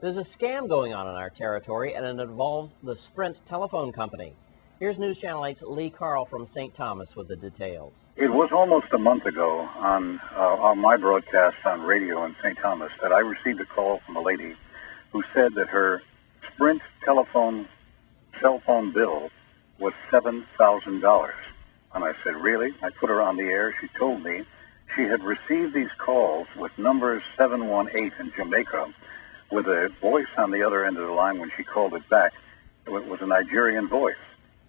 There's a scam going on in our territory, and it involves the Sprint telephone company. Here's News Channel 8's Lee Carl from St. Thomas with the details. It was almost a month ago on my broadcast on radio in St. Thomas that I received a call from a lady who said that her Sprint cell phone bill was $7,000. And I said, really? I put her on the air. She told me she had received these calls with numbers 718 in Jamaica with a voice on the other end of the line. When she called it back, it was a Nigerian voice.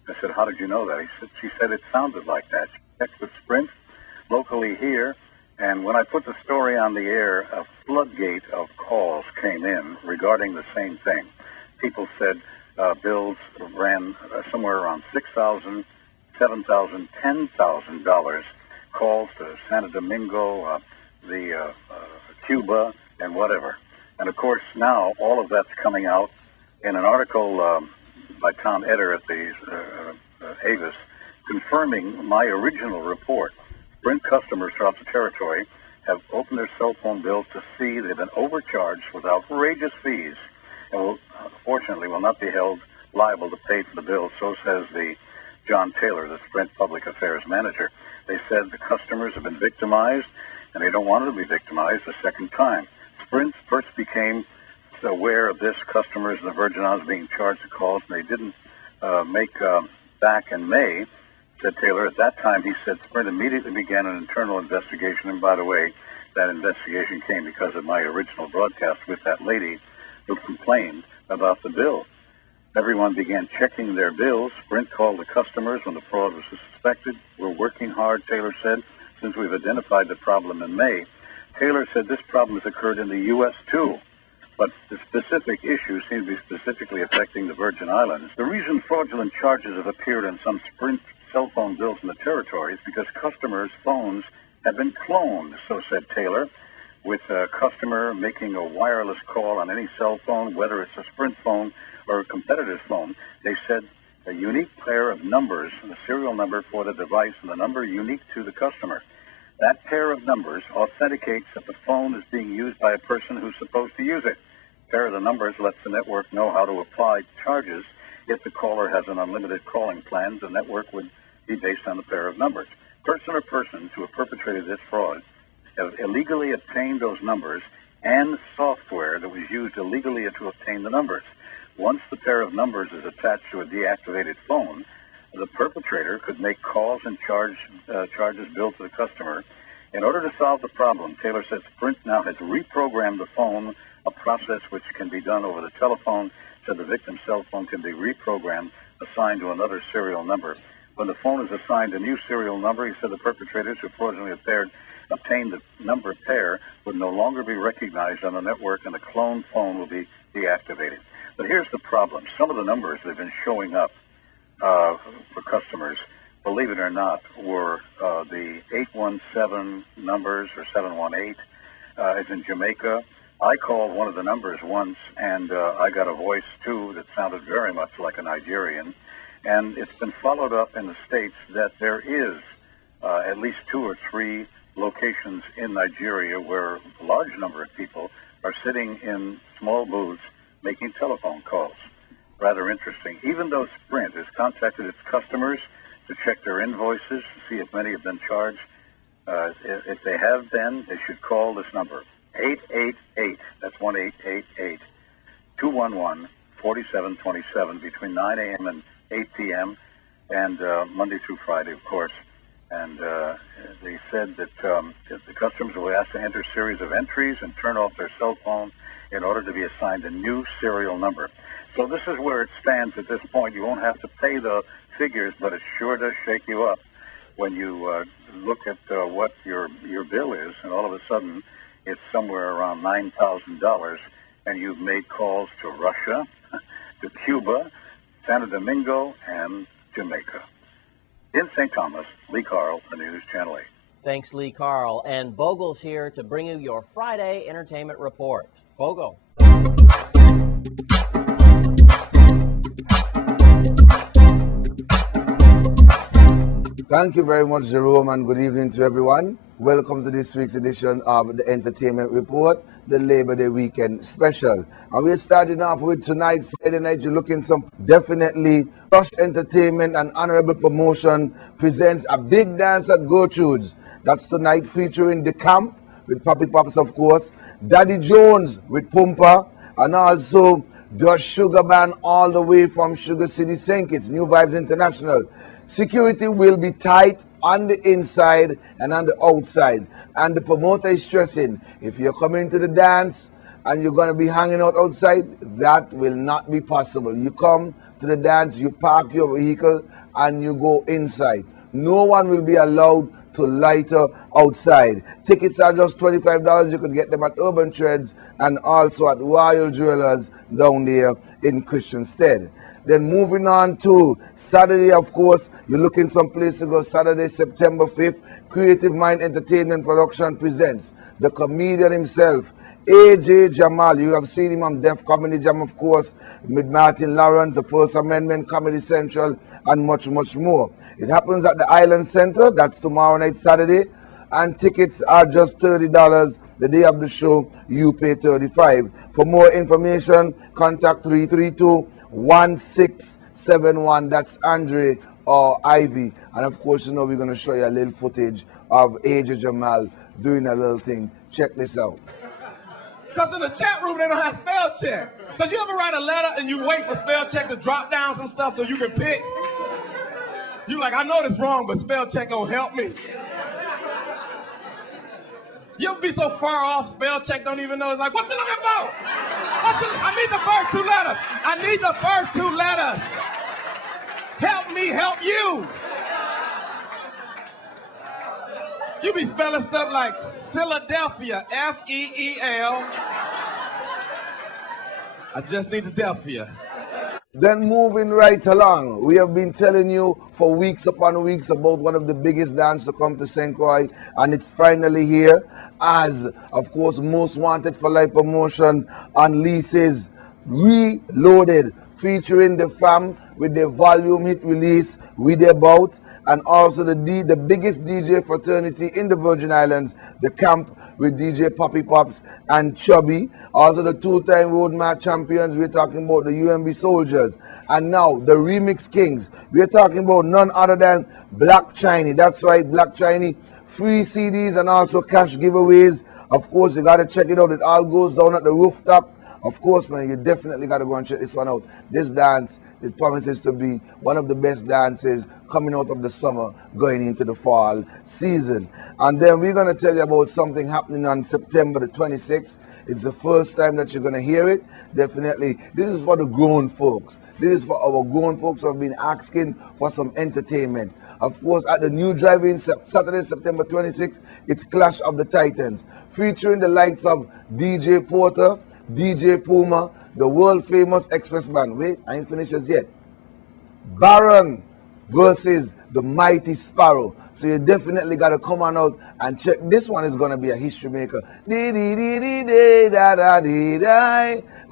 I said, how did you know that? She said it sounded like that. She checked with Sprint locally here, and when I put the story on the air, a floodgate of calls came in regarding the same thing. People said bills ran somewhere around $6,000, $7,000, $10,000, calls to Santo Domingo, Cuba, and whatever. And of course, now all of that's coming out in an article by Tom Eder at the Avis, confirming my original report. Sprint customers throughout the territory have opened their cell phone bills to see they've been overcharged with outrageous fees and will, fortunately, will not be held liable to pay for the bill. So says the John Taylor, the Sprint Public Affairs Manager. They said the customers have been victimized, and they don't want to be victimized a second time. Sprint first became aware of this, customers in the Virgin Islands being charged the calls, and they didn't make back in May, said Taylor. At that time, he said Sprint immediately began an internal investigation, and by the way, that investigation came because of my original broadcast with that lady who complained about the bill. Everyone began checking their bills. Sprint called the customers when the fraud was suspected. We're working hard, Taylor said, since we've identified the problem in May. Taylor said this problem has occurred in the U.S. too, but the specific issue seems to be specifically affecting the Virgin Islands. The reason fraudulent charges have appeared on some Sprint cell phone bills in the territory is because customers' phones have been cloned, so said Taylor. With a customer making a wireless call on any cell phone, whether it's a Sprint phone or a competitor's phone, they said a unique pair of numbers, the serial number for the device and the number unique to the customer. That pair of numbers authenticates that the phone is being used by a person who's supposed to use it. A pair of the numbers lets the network know how to apply charges. If the caller has an unlimited calling plan, the network would be based on the pair of numbers. Person or persons who have perpetrated this fraud have illegally obtained those numbers and software that was used illegally to obtain the numbers. Once the pair of numbers is attached to a deactivated phone, the perpetrator could make calls and charges billed to the customer. In order to solve the problem, Taylor said Sprint now has reprogrammed the phone, a process which can be done over the telephone, so the victim's cell phone can be reprogrammed, assigned to another serial number. When the phone is assigned a new serial number, he said the perpetrators who fraudulently obtained the number pair would no longer be recognized on the network, and the cloned phone will be deactivated. But here's the problem. Some of the numbers that have been showing up for customers, believe it or not, were the 817 numbers or 718 as in Jamaica. I called one of the numbers once, and I got a voice, too, that sounded very much like a Nigerian. And it's been followed up in the States that there is at least 2 or 3 locations in Nigeria where a large number of people are sitting in small booths making telephone calls. Rather interesting. Even though Sprint has contacted its customers to check their invoices, to see if many have been charged, if they have been, they should call this number, 888, that's 1-888-211-4727, between 9 a.m. and 8 p.m., and Monday through Friday, of course. And they said that the customers will be asked to enter a series of entries and turn off their cell phone in order to be assigned a new serial number. So this is where it stands at this point. You won't have to pay the figures, but it sure does shake you up when you look at what your bill is, and all of a sudden it's somewhere around $9,000, and you've made calls to Russia, to Cuba, Santo Domingo, and Jamaica. In St. Thomas, Lee Carl, the News Channel 8. Thanks, Lee Carl. And Bogle's here to bring you your Friday entertainment report. Bogle. Thank you very much, Jerome, and good evening to everyone. Welcome to this week's edition of the Entertainment Report, the Labor Day weekend special. And we're starting off with tonight, Friday night. You're looking some definitely Lush Entertainment and Honorable Promotion presents a big dance at Gertrude's. That's tonight, featuring The Camp with Papi Pops, of course, Daddy Jones with Pumpa, and also the Sugar Band all the way from Sugar City St. Kitts, New Vibes International. Security will be tight on the inside and on the outside. And the promoter is stressing, if you're coming to the dance and you're going to be hanging out outside, that will not be possible. You come to the dance, you park your vehicle, and you go inside. No one will be allowed to lighter outside. Tickets are just $25. You can get them at Urban Treads and also at Royal Jewelers down there in Christiansted. Then moving on to Saturday, of course, you're looking someplace to go. Saturday, September 5th, Creative Mind Entertainment Production presents the comedian himself, AJ Jamal. You have seen him on Def Comedy Jam, of course, with Martin Lawrence, the First Amendment, Comedy Central, and much, much more. It happens at the Island Center. That's tomorrow night, Saturday. And tickets are just $30. The day of the show, you pay $35. For more information, contact 332-1671. That's Andre or Ivy. And of course, you know, we're going to show you a little footage of AJ Jamal doing a little thing. Check this out. Because in the chat room, they don't have spell check. Because you ever write a letter and you wait for spell check to drop down some stuff so you can pick? You like, I know this wrong, but spell check gonna help me. You ever be so far off, spell check don't even know. It's like, what you looking for? I need the first two letters. I need the first two letters. Help me help you. You be spelling stuff like Philadelphia, F-E-E-L. I just need the Delphia. Then moving right along, we have been telling you for weeks upon weeks about one of the biggest dances to come to St. Croix, and it's finally here as, of course, Most Wanted for Life Promotion on Leases Reloaded, featuring the fam with their volume hit release, We Their Bout, and also the biggest DJ fraternity in the Virgin Islands, The Camp, with DJ Papi Pops and Chubby. Also the two-time road match champions, we're talking about the UMB Soldiers. And now the Remix Kings, we're talking about none other than Black Chiney. That's right, Black Chiney. Free CDs and also cash giveaways. Of course, you got to check it out. It all goes down at the rooftop. Of course, man, you definitely got to go and check this one out. This dance, it promises to be one of the best dances coming out of the summer, going into the fall season. And then we're going to tell you about something happening on September the 26th. It's the first time that you're going to hear it. Definitely, this is for the grown folks. This is for our grown folks who have been asking for some entertainment. Of course, at the new drive-in Saturday, September 26th, it's Clash of the Titans, featuring the likes of DJ Porter, DJ Puma, the world-famous Express Band. Wait, I ain't finished as yet. Baron versus the Mighty Sparrow. So you definitely got to come on out and check. This one is going to be a history maker.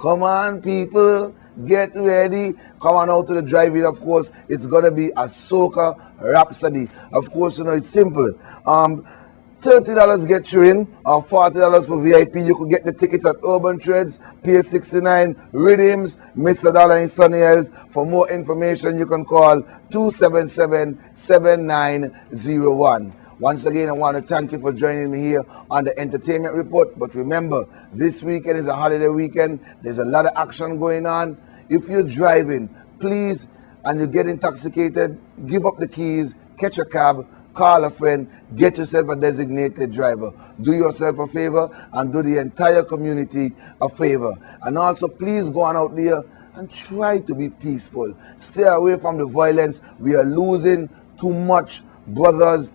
Come on, people, get ready. Come on out to the drive-in, of course. It's going to be a soca rhapsody. Of course, you know, it's simple. $30 get you in, or $40 for VIP. You could get the tickets at Urban Treads, Pier 69, Rhythms, Mr. Dollar in Sunny Hills. For more information, you can call 277-7901. Once again, I want to thank you for joining me here on the Entertainment Report. But remember, this weekend is a holiday weekend. There's a lot of action going on. If you're driving, please, and you get intoxicated, give up the keys, catch a cab, call a friend, get yourself a designated driver. Do yourself a favor and do the entire community a favor. And also, please go on out there and try to be peaceful. Stay away from the violence. We are losing too much brothers,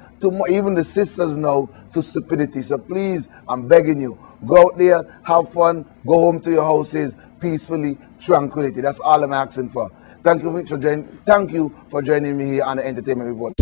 even the sisters now, to stupidity. So please, I'm begging you, go out there, have fun, go home to your houses peacefully, tranquility. That's all I'm asking for. Thank you for joining me here on the Entertainment Report.